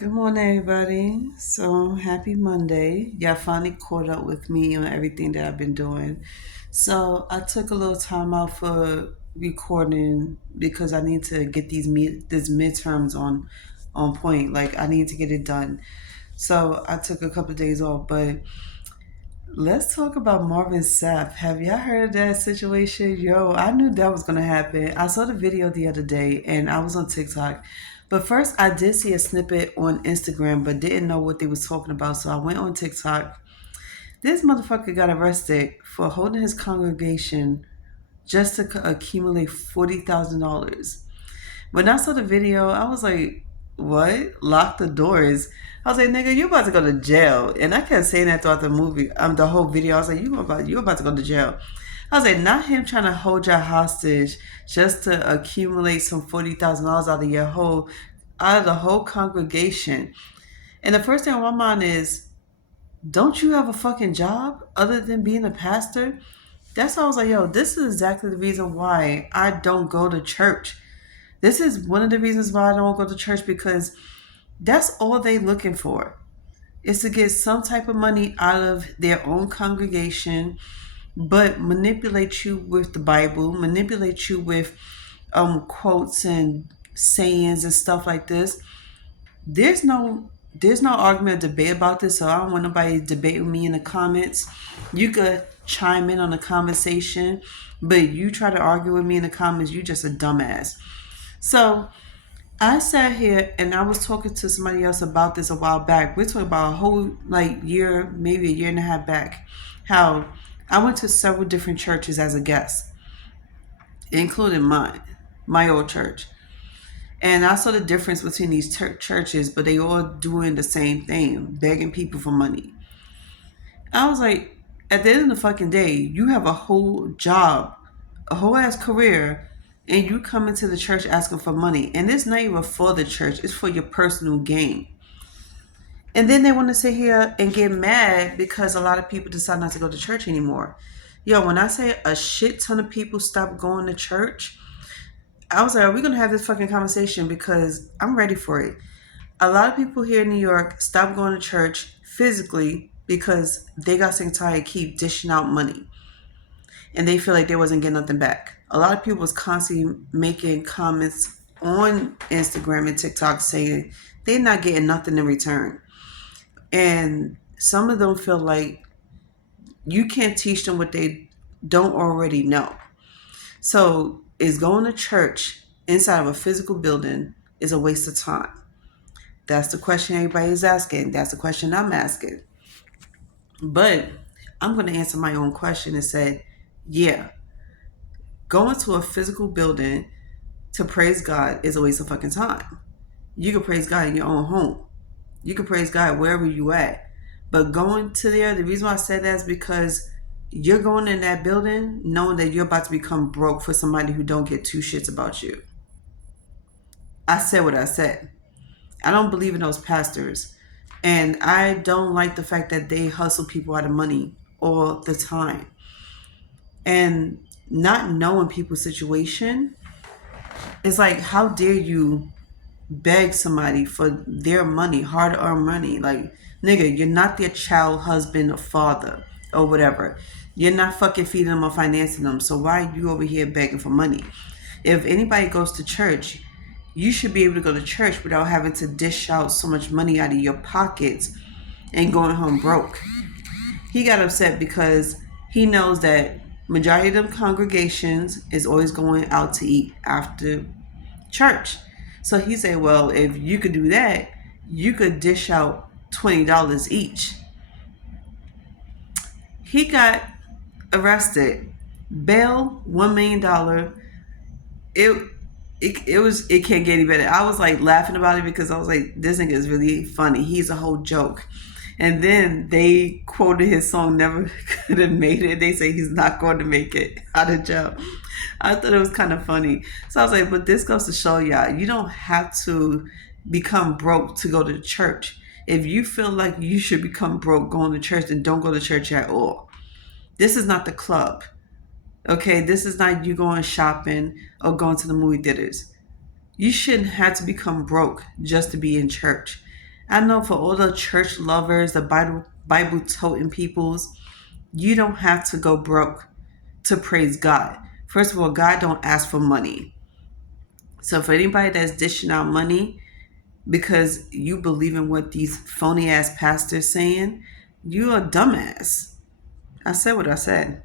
Good morning, everybody. So happy Monday. Y'all finally caught up with me on everything that I've been doing. So I took a little time out for recording because I need to get these midterms on point. Like I need to get it done. So I took a couple of days off, but let's talk about Marvin Sapp. Have y'all heard of that situation? Yo, I knew that was gonna happen. I saw the video the other day and I was on TikTok. But first I did see a snippet on Instagram but didn't know what they was talking about. So I went on TikTok. This motherfucker got arrested for holding his congregation just to accumulate $40,000. When I saw the video, I was like, what? Lock the doors. I was like, nigga, you about to go to jail. And I kept saying that throughout the movie, the whole video. I was like, you about to go to jail. I was like, not him trying to hold you hostage just to accumulate some $40,000 out of the whole congregation. And the first thing on my mind is, don't you have a fucking job other than being a pastor? That's why I was like, yo, this is exactly the reason why I don't go to church. This is one of the reasons why I don't go to church, because that's all they looking for is to get some type of money out of their own congregation, but manipulate you with the Bible, manipulate you with quotes and sayings and stuff like this. There's no argument or debate about this, so I don't want nobody debating me in the comments. You could chime in on the conversation, but you try to argue with me in the comments, you just a dumbass. So I sat here and I was talking to somebody else about this a while back. We're talking about a whole year, maybe a year and a half back, how I went to several different churches as a guest, including my old church. And I saw the difference between these churches, but they all doing the same thing, begging people for money. I was like, at the end of the fucking day, you have a whole job, a whole ass career, and you come into the church asking for money. And it's not even for the church, it's for your personal gain. And then they want to sit here and get mad because a lot of people decide not to go to church anymore. Yo, when I say a shit ton of people stop going to church, I was like, are we going to have this fucking conversation? Because I'm ready for it. A lot of people here in New York stopped going to church physically because they got sick and tired keep dishing out money. And they feel like they wasn't getting nothing back. A lot of people was constantly making comments on Instagram and TikTok saying they're not getting nothing in return. And some of them feel like you can't teach them what they don't already know. So is going to church inside of a physical building is a waste of time? That's the question everybody is asking. That's the question I'm asking. But I'm going to answer my own question and say, yeah, going to a physical building to praise God is a waste of fucking time. You can praise God in your own home. You can praise God wherever you at. But going to there, the reason why I said that is because you're going in that building knowing that you're about to become broke for somebody who don't get two shits about you. I said what I said. I don't believe in those pastors. And I don't like the fact that they hustle people out of money all the time. And not knowing people's situation, it's like, how dare you beg somebody for their money, hard earned money? Like, nigga, you're not their child, husband, or father, or whatever. You're not fucking feeding them or financing them. So why are you over here begging for money? If anybody goes to church, you should be able to go to church without having to dish out so much money out of your pockets and going home broke. He got upset because he knows that majority of them congregations is always going out to eat after church. So he said, well, if you could do that, you could dish out $20 each. He got arrested. Bail, $1 million. It can't get any better. I was like laughing about it because I was like, this nigga is really funny. He's a whole joke. And then they quoted his song "Never Could Have Made It." They say he's not going to make it out of jail. I thought it was kind of funny. So I was like, but this goes to show y'all, you don't have to become broke to go to church. If you feel like you should become broke going to church, then don't go to church at all. This is not the club. Okay, this is not you going shopping or going to the movie theaters. You shouldn't have to become broke just to be in church. I know for all the church lovers, the Bible toting peoples, you don't have to go broke to praise God. First of all, God don't ask for money. So for anybody that's dishing out money because you believe in what these phony ass pastors saying, you a dumbass. I said what I said.